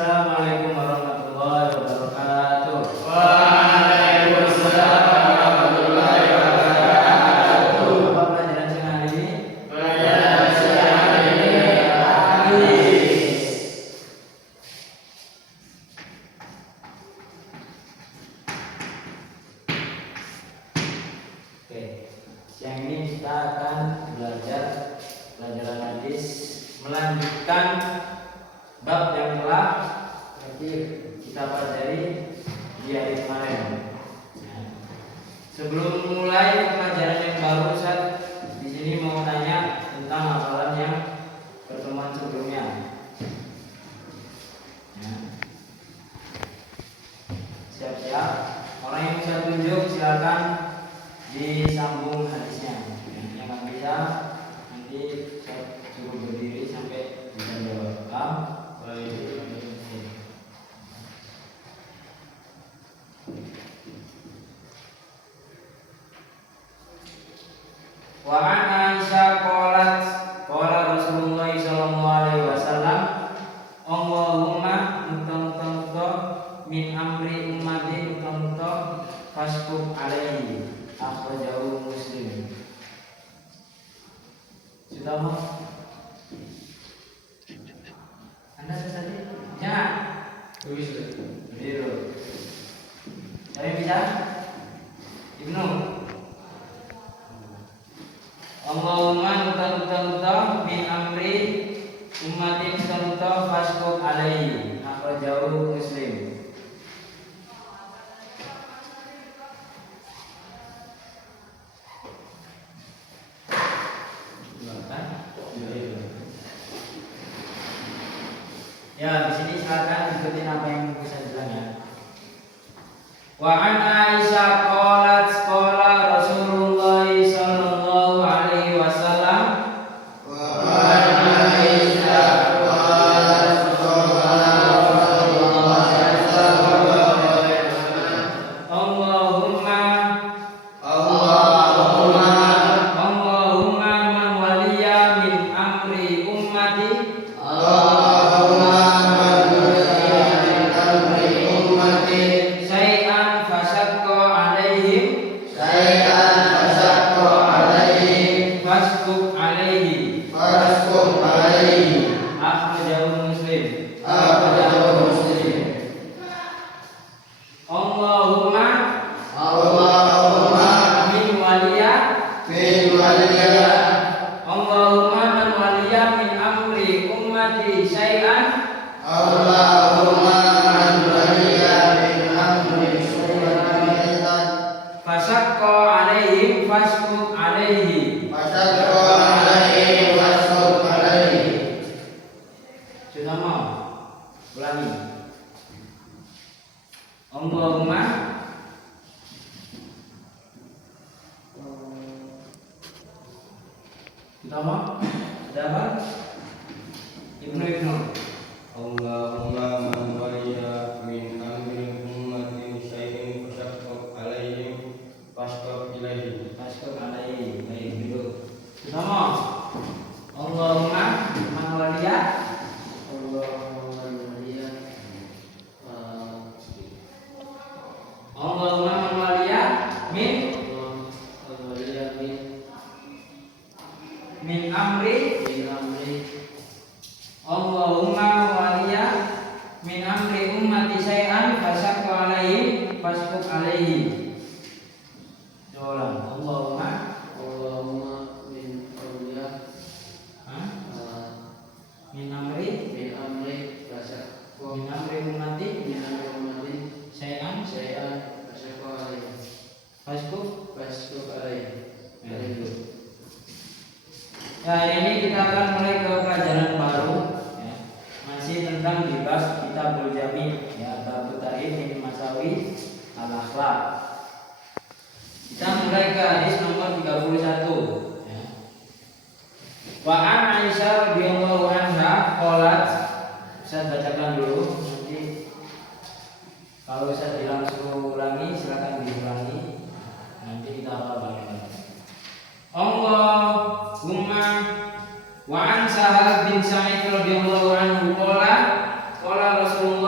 Assalamualaikum warahmatullahi wabarakatuh. Waalaikumsalam warahmatullahi wabarakatuh. Apa pelajaran siang hari ini? Pelajaran siang hari ini hadis. Oke, siang ini kita akan belajar pelajaran hadis, melanjutkan bab yang telah kita pelajari di hari kemarin. Sebelum mulai pelajaran yang baru, Ustaz di sini mau tanya tentang hafalan yang pertemuan sebelumnya. Siap-siap. Orang yang bisa tunjuk silakan disambung hadisnya. Yang nggak bisa nanti saya suruh berdiri sampai bisa jawab. Wa an Aisyah qalat qala Rasulullah sallallahu alaihi wasallam Allahumma mutamta min amri ummati mutamta fasbuk alaihi akhrajahu Muslim. Sudah mau? Anda tadi? Jangan. Biru. Saya bisa? Ibnu. Allahumma mutamta min amri ummati mutamta fasbuk alaihi akhrajahu Muslim. Ya, di sini silakan ikutin apa yang bisa bilang ya. Wa an Aisyah qalat qala Rasulullah sallallahu alaihi wasallam Allahumma man waliya min amri ummati syai'an fasaqqa alaihim fasbuk alaihi akhrajahu Muslim. Allahumma min waliya Allahumma man waliya min amri ummati syai'an fasaqqa alaihim fasbuk alaihi. Sudah mau? Ulangi. Allahumma sudah mau? Sudah apa? Ibnu Allahumma man waliya min amri ummati syai'in fasaqqa alaihim fasqab ilaihi. Fasbuk alaihi. Baik, dulu. Sudah mau? Allahumma man waliya Allahumma man waliya min amri Allahumma waliya min amri ummati syai'an fasaqqa alaihim fasbuk alaihi. Dolan. Allahumma ha? Min amri ummati syai'an fasbuk. Ya, hari ini kita akan mulai ke pelajaran baru ya. Masih tentang dibahas Kitabul Jami ya, bab tarikh min masawi al-akhlaq. Kita mulai ke hadis nomor 31 ya. Wa an Aisyah radhiyallahu anha qalat. Saya bacakan dulu, nanti kalau saya langsung ulangi silakan diulangi. Nanti kita hafal bareng-bareng. Allahumma wa an Sahal bin Sa'id radhiyallahu anhu qala Rasulullah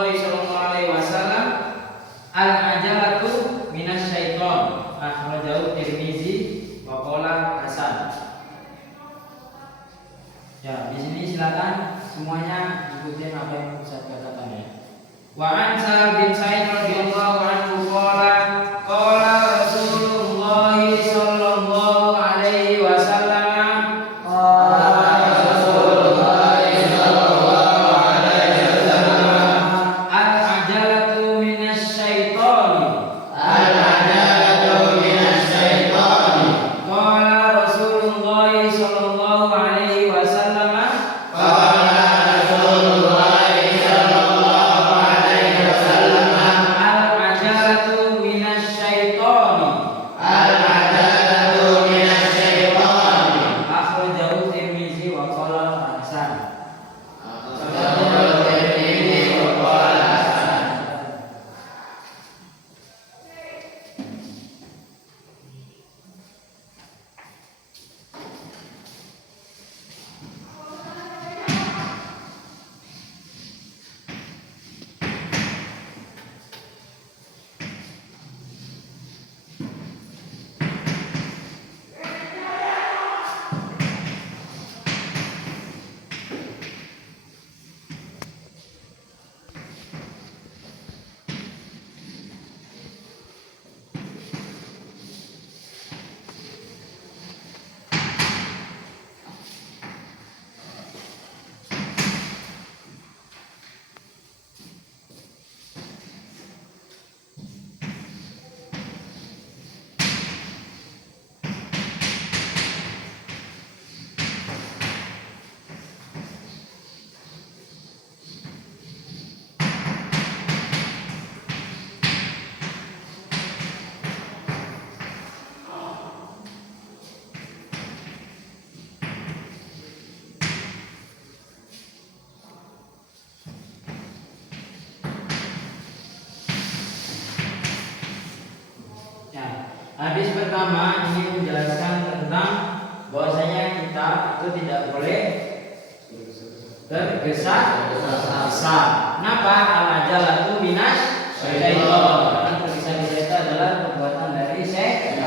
Wa an Sa'ad bin Sa'id radhiyallahu anhu qala Rasulullah sallallahu alaihi wasallam al-ajalatu minasy syaitani qala Rasulullah sallallahu alaihi wasallam al-ajalatu minasy syaitani akhrajahu Tirmizi wa qala hasan. Hadis pertama ini menjelaskan tentang bahwasanya kita itu tidak boleh tergesa-gesa. Kenapa? Al-ajalatu minasy syaitan. Karena tergesa-gesa itu adalah perbuatan dari setan.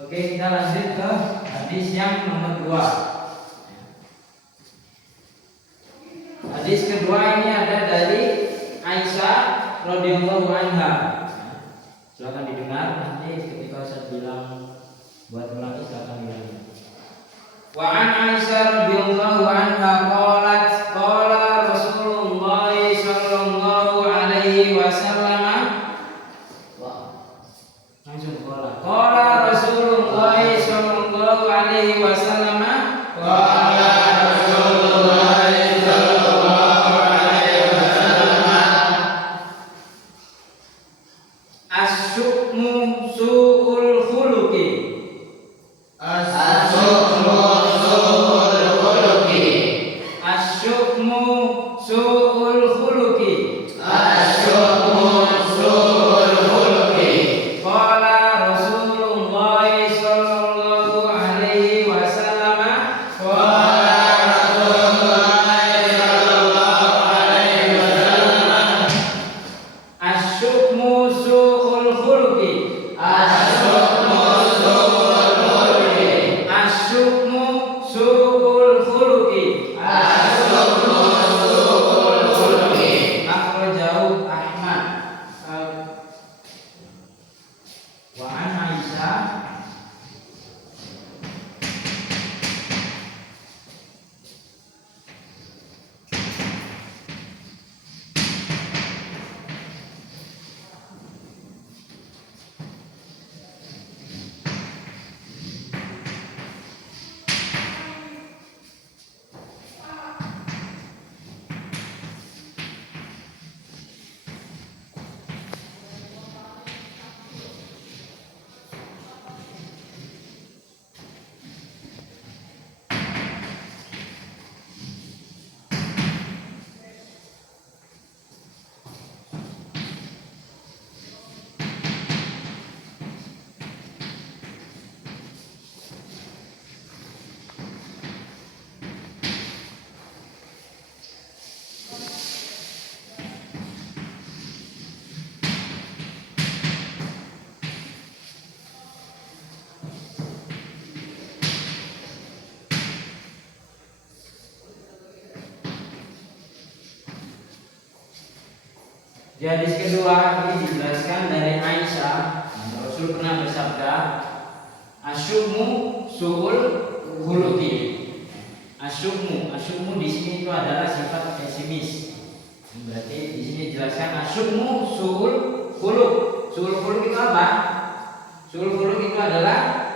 Oke, kita lanjut ke hadis yang nomor 2. Hadis kedua ini ada dari Aisyah radhiyallahu anha. Silakan didengar, nanti ketika saya bilang buat ulangi silakan diulangi. Wa an Aisyah radhiyallahu anha qala Rasulullah sallallahu alaihi wasallam langsung qala Rasulullah sallallahu alaihi wasallam asyukmu su'ul khuluqi asyukmu su'ul khuluqi qala Rasulullah sallallahu alaihi wasallam asyukmu su'ul khuluqi asyukmu su'ul khuluqi akhrajahu Ahmad. Wa an Aisyah Di hadis kedua ini dijelaskan dari Aisyah, Rasul pernah bersabda, asyumu suul khuluqi. Asyumu di sini itu adalah sifat pesimis. Berarti di sini dijelaskan asyumu suul khuluq. Suul khuluq itu apa? Suul khuluq itu adalah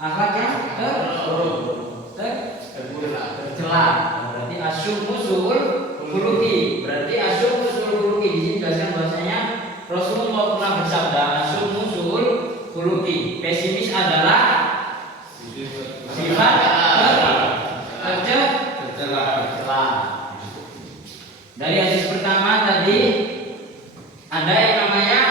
akhlak yang tercela. Berarti asyumu suul khuluqi. Berarti asyumu suul khuluqi di sini dijelaskan bahwasanya Rasulullah pernah bersabda asyumu suul khuluqi. Pesimis adalah sifat tercela. Dari hadis pertama tadi ada yang namanya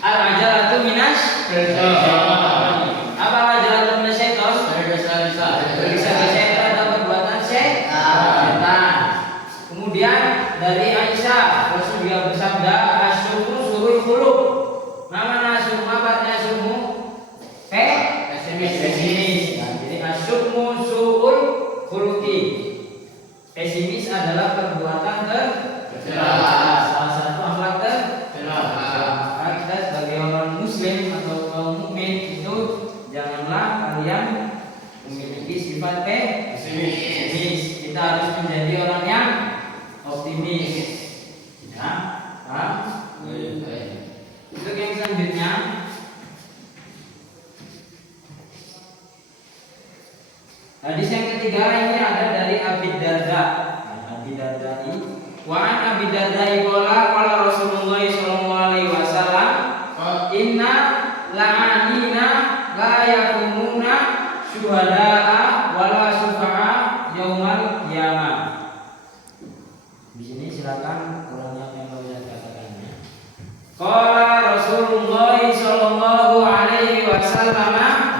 al-ajalatu minas syaitan. Apa al-ajalatu minas syaitan? Bergeser-geser atau perbuatan setan. Kemudian dari Aisyah, Rasul juga bersabda asyumu suhul khuluq. Mana asyumu apa asyumu? Pesimis. Nah, jadi asyumu suhul khuluqi. Pesimis adalah perbuatan tercela. Salah satu akhlak tercela. Maka kita sebagai orang muslim atau kaum mukmin itu janganlah kalian memiliki sifat pesimis. Kita harus menjadi orang yang optimis. Ya, paham? Untuk yang selanjutnya, hadis yang ketiga ini ada dari Abi Darda. Abi Darda ini, wa an Abi Darda qala Rasulullah sallallahu alaihi wasallam, inna la'anina la yakumuna syuhada'a wala syufa'a yaumal qiyamah. Di sini silakan ulangi apa yang Bapak katakan. Qala Rasulullah sallallahu alaihi wasallam,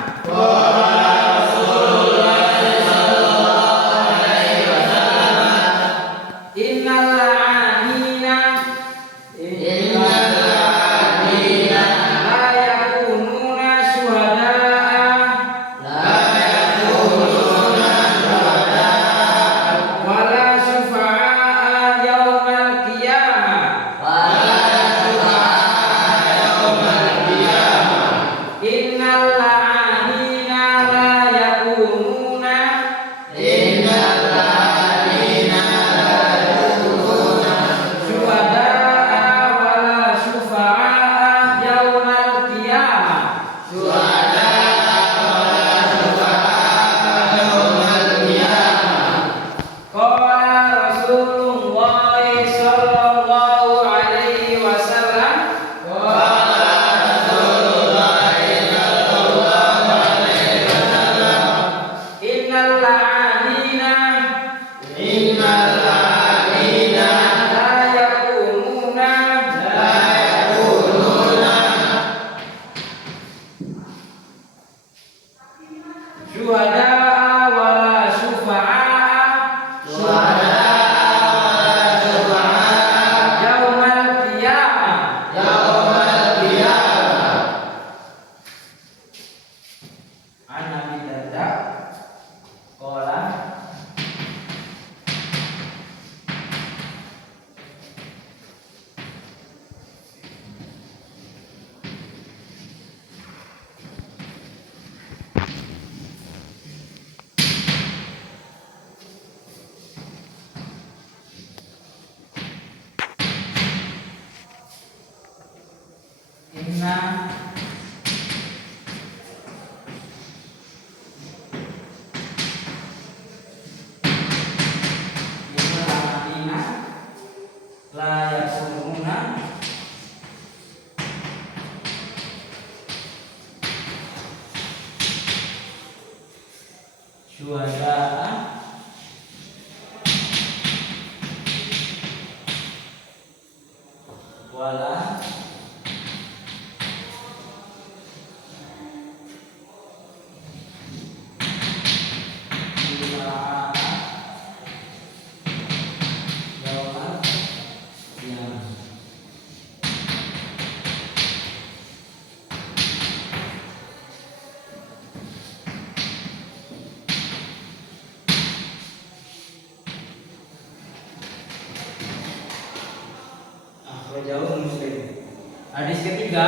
Akhrajahu Muslim. Hadis ketiga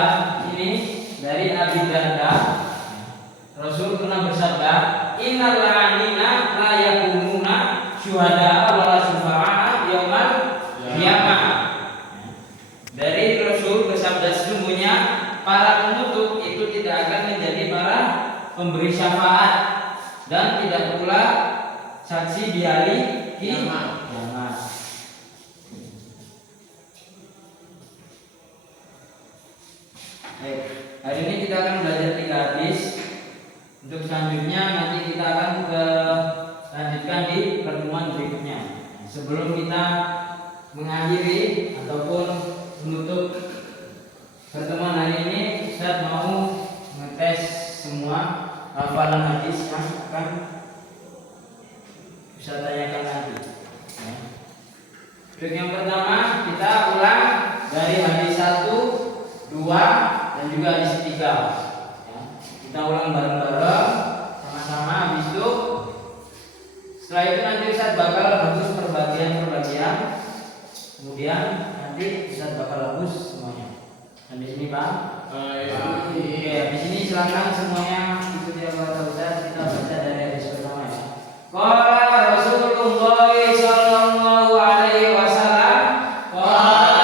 ini dari Abi Darda. Rasul pernah bersabda, "Innal la'anina la yakununa syuhada wala syufa'a yaumal qiyamah." Dari Rasul bersabda, sesungguhnya para penutup itu tidak akan menjadi para pemberi syafaat dan tidak pula saksi di hari kiamat. Hari ini kita akan belajar 3 hadis. Untuk selanjutnya nanti kita akan lanjutkan di pertemuan berikutnya. Sebelum kita mengakhiri ataupun menutup pertemuan hari ini, Ustaz mau ngetes semua hafalan hadis yang akan bisa tanyakan nanti. Untuk yang pertama kita ulang dari hadis 1, 2 dan juga hadis 3. Kita ulang bareng-bareng sama-sama. Habis itu setelah itu nanti Ustaz bakal hapus perbagian-perbagian. Kemudian nanti Ustaz bakal hapus semuanya. Dan di sini Pak. Oke, di sini silakan semuanya ikuti apa kata Ustaz. Kita baca dari hadis pertama ya. Qala Rasulullah sallallahu alaihi wasallam. Qala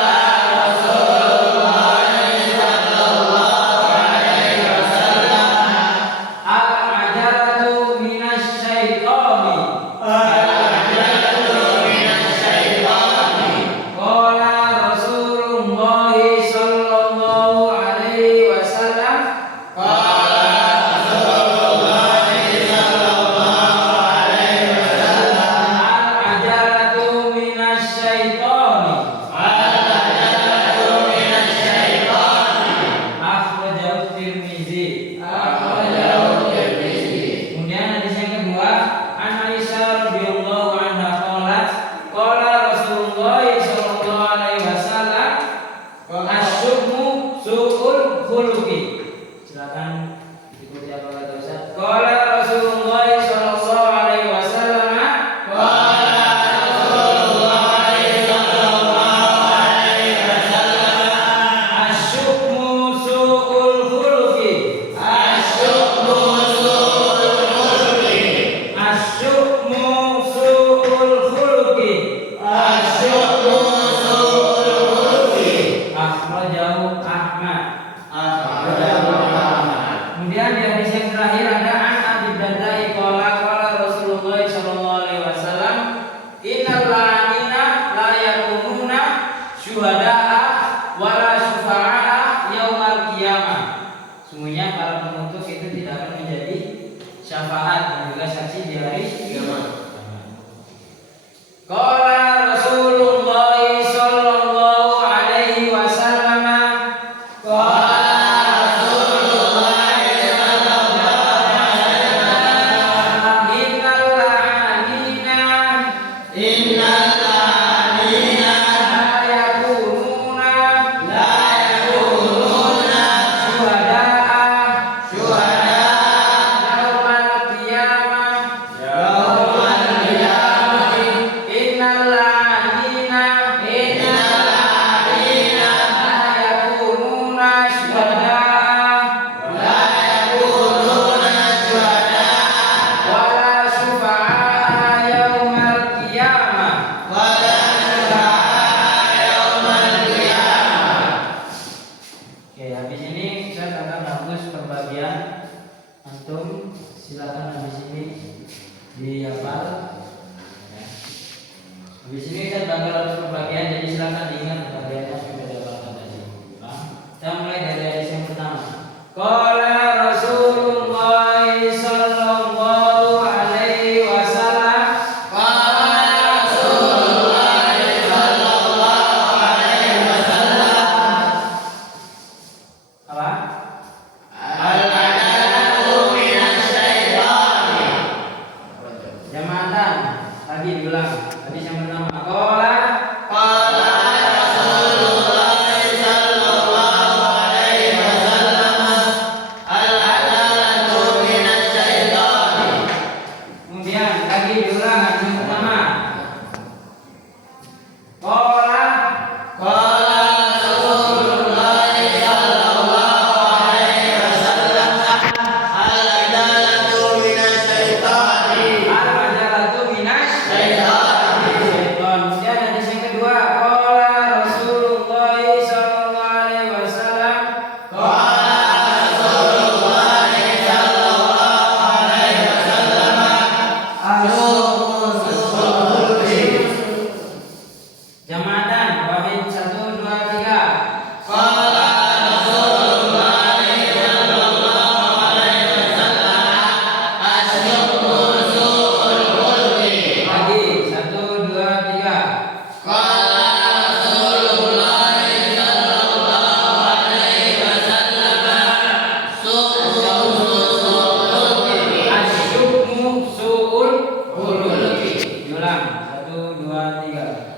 Satu, dua, tiga.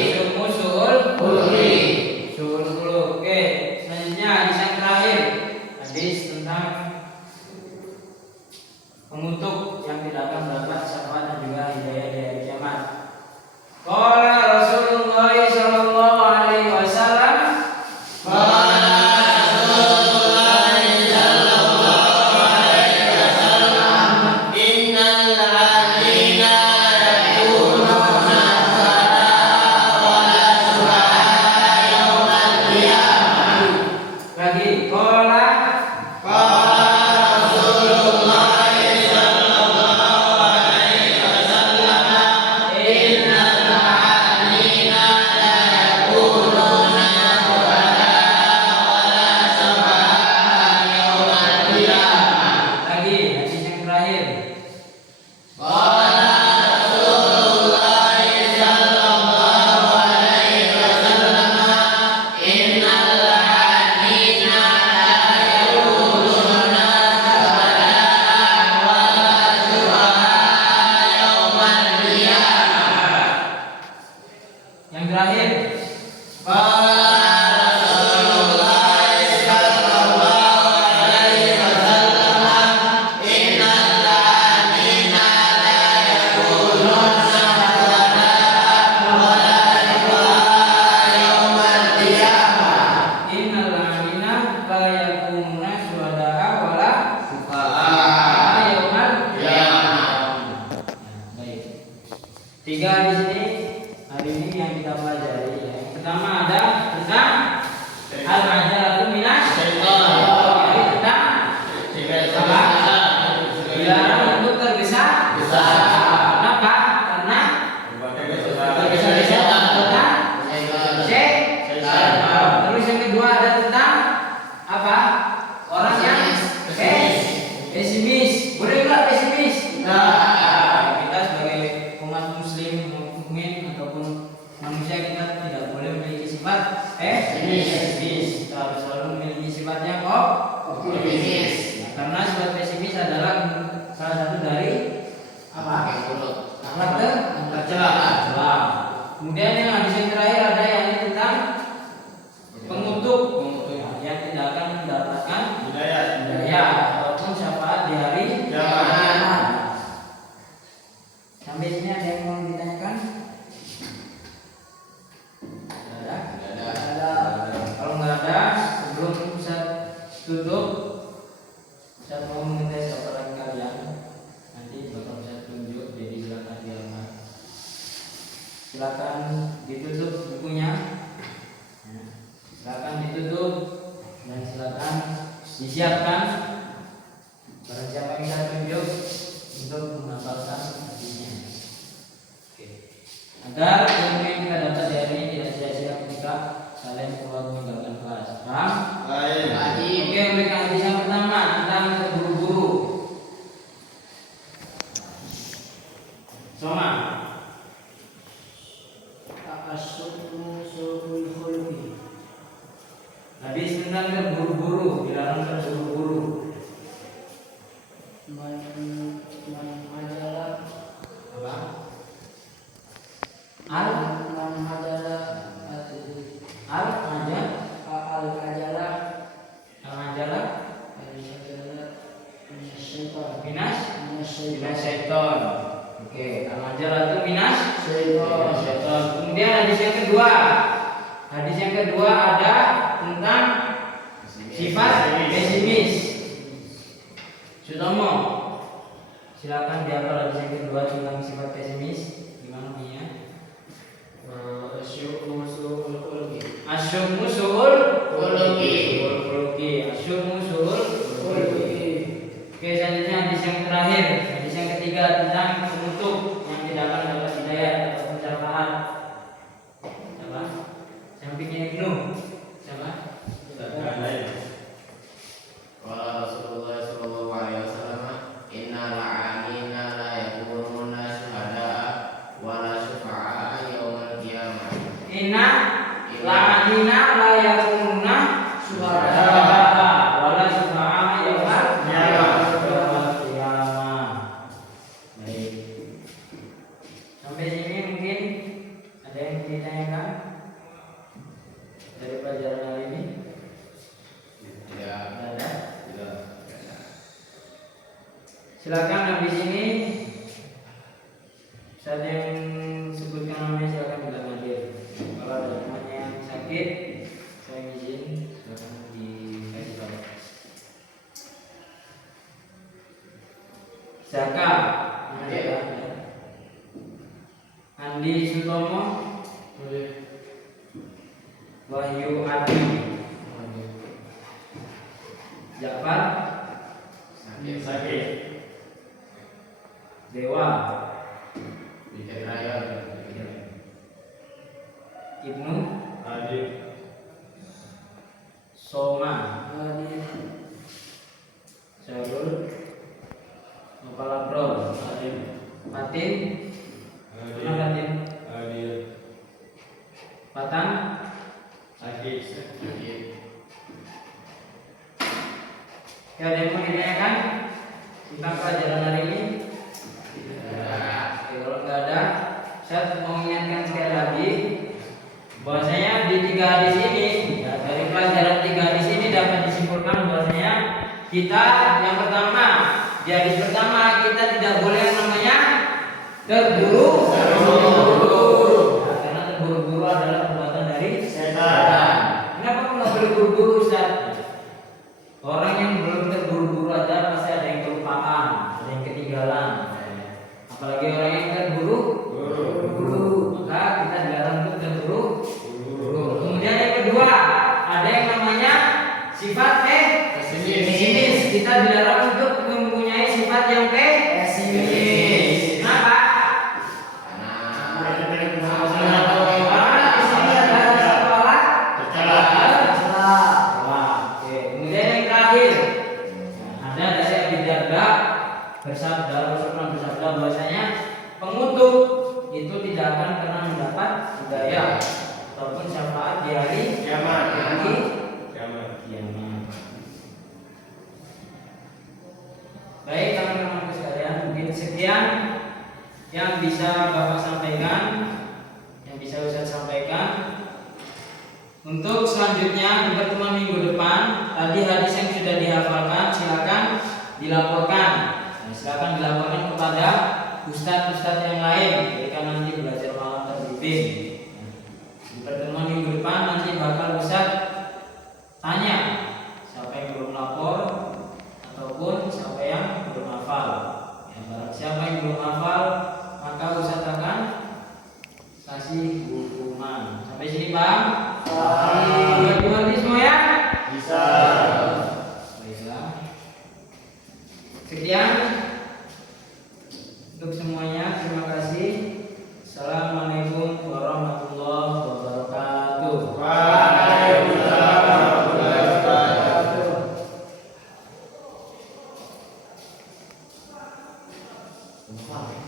Syukmu suhul khuluq. Oke, selanjutnya hadis yang terakhir. Hadis tentang pengutuk yang tidak akan mendapat syafaat dan juga hidayah di hari kiamat. Qala Rasulullah sallallahu alaihi wasallam, lagi qala lagi hadis yang terakhir. Yang terakhir. Innal ladina la yakumuna syuhada'a wala yaumal baik. Tiga di sini hari ini yang kita pelajari. Yang pertama ada tentang al-ajalatu minas syaitan. Tentang apa? Dilarang untuk tergesa-gesa. Kenapa? Karena tergesa-gesa tentang syaitan. Terus yang kedua ada tentang apa? Orang yang pesimis. Boleh nggak pesimis? Kita sebagai umat muslim, mukmin ataupun manusia, kita tidak boleh memiliki sifat pesimis. Kita harus selalu memiliki sifat yang optimis. Nah, karena sifat pesimis adalah salah satu dari apa? Akhlak tercela. Kemudian yang hadis yang terakhir ada yang tentang pengutuk yang tidak akan mendapatkan hidayah ataupun syafaat di hari kiamat. Sampai sini ada yang mau ditanyakan? Ada. Kalau nggak ada, sebelum Ustaz tutup, Ustaz mau mengetes hafalan kalian. Nanti bakal Ustaz tunjuk, jadi silakan diangkat. Silakan ditutup bukunya. Silakan ditutup dan silakan disiapkan barang siapa yang saya tunjuk untuk menghafalkan hadisnya. Oke. Agar ilmu yang kita dapat dari hari ini tidak sia-sia ketika kalian keluar meninggalkan kelas. Paham? Oke, memberikan hadis yang pertama tentang terburu-buru. Soma. Hadis tentang terburu-buru, dilarang terburu-buru. Apa? Minas syaiton. Oke, al-majalah itu minas syaiton. Kemudian hadis yang kedua. Hadis yang kedua ada tentang sifat pesimis. Sutomo, silakan dihafal hadis yang kedua tentang sifat pesimis. Gimana bunyinya? Asyukmu suhul khuluqi. Asyukmu suhul khuluqi. Oke, selanjutnya hadis yang terakhir, hadis yang ketiga tentang penutup yang tidak akan dapat hidayah atau pencapaian. Siapa? Sampingnya Ibnu. Siapa? Rasulullah sallallahu alaihi wasallam, inna la'anina la yakununa syuhada'a wa la syufa'a yaumal qiyamah. Inna la'anina la wala syufa'a yaumal qiyamah. Baik. Sampai sini mungkin ada yang ditanyakan dari pelajaran hari ini? Tidak. Ada? Tidak. Silakan habis ini saat yang sebutkan namanya silakan bilang hadir. Kalau ada temannya yang sakit, saya izin silakan dikasih tahu. Zaka, Andi Sutomo, Wahyu Adi, Jafar, Sakit. Dewa, Bikin raya. Ibnu, Hadir. Soma, Syarul, Nopalabrol, Fatin, mana Fatin? Hadir. Patan, Sakit. Sakit. ya ada yang mau ditanyakan tentang pelajaran hari ini? Tidak. Oke, kalau nggak ada, saya mau mengingatkan sekali lagi bahwasanya di 3 hadis ini, ya, dari pelajaran 3 hadis ini dapat disimpulkan bahwasanya kita yang pertama, di hadis pertama kita tidak boleh yang namanya terburu. Nah, karena terburu-buru adalah perbuatan dari setan. Kenapa kok nggak boleh buru-buru, Ustaz? Orang yang belum terburu-buru aja pasti ada yang kelupaan, ada yang ketinggalan. Apalagi orang yang terburu. Maka kita dilarang untuk terburu. Kemudian yang kedua, ada yang namanya sifat pesimis. Kita dilarang untuk mempunyai sifat yang pesimis. Kenapa? Karena di sini adalah sekolah tercela. Oke. Kemudian yang terakhir, ada dari Abi Darda bersabda, Rasulullah bersabda bahwasanya pengutuk itu tidak akan pernah mendapat hidayah ataupun syafaat di hari Kiamat. kiamat. Baik, teman-teman sekalian, mungkin sekian yang bisa Bapak sampaikan, yang bisa Ustaz sampaikan. Untuk selanjutnya di pertemuan minggu depan, tadi hadis yang sudah dihafalkan silakan dilaporkan. Silakan dilaporkan kepada ustadz-ustadz yang lain, mereka nanti belajar malam terbimbing. Di pertemuan minggu depan nanti bakal ustadz tanya siapa yang belum lapor ataupun siapa yang belum hafal. Ya, barang siapa yang belum hafal maka ustadz akan kasih hukuman. Sampai sini paham? Bagaimana semua ya? Bisa. Baiklah. Sekian untuk semuanya. Terima kasih. Assalamualaikum warahmatullahi wabarakatuh. Waalaikumsalam warahmatullahi wabarakatuh. Wah.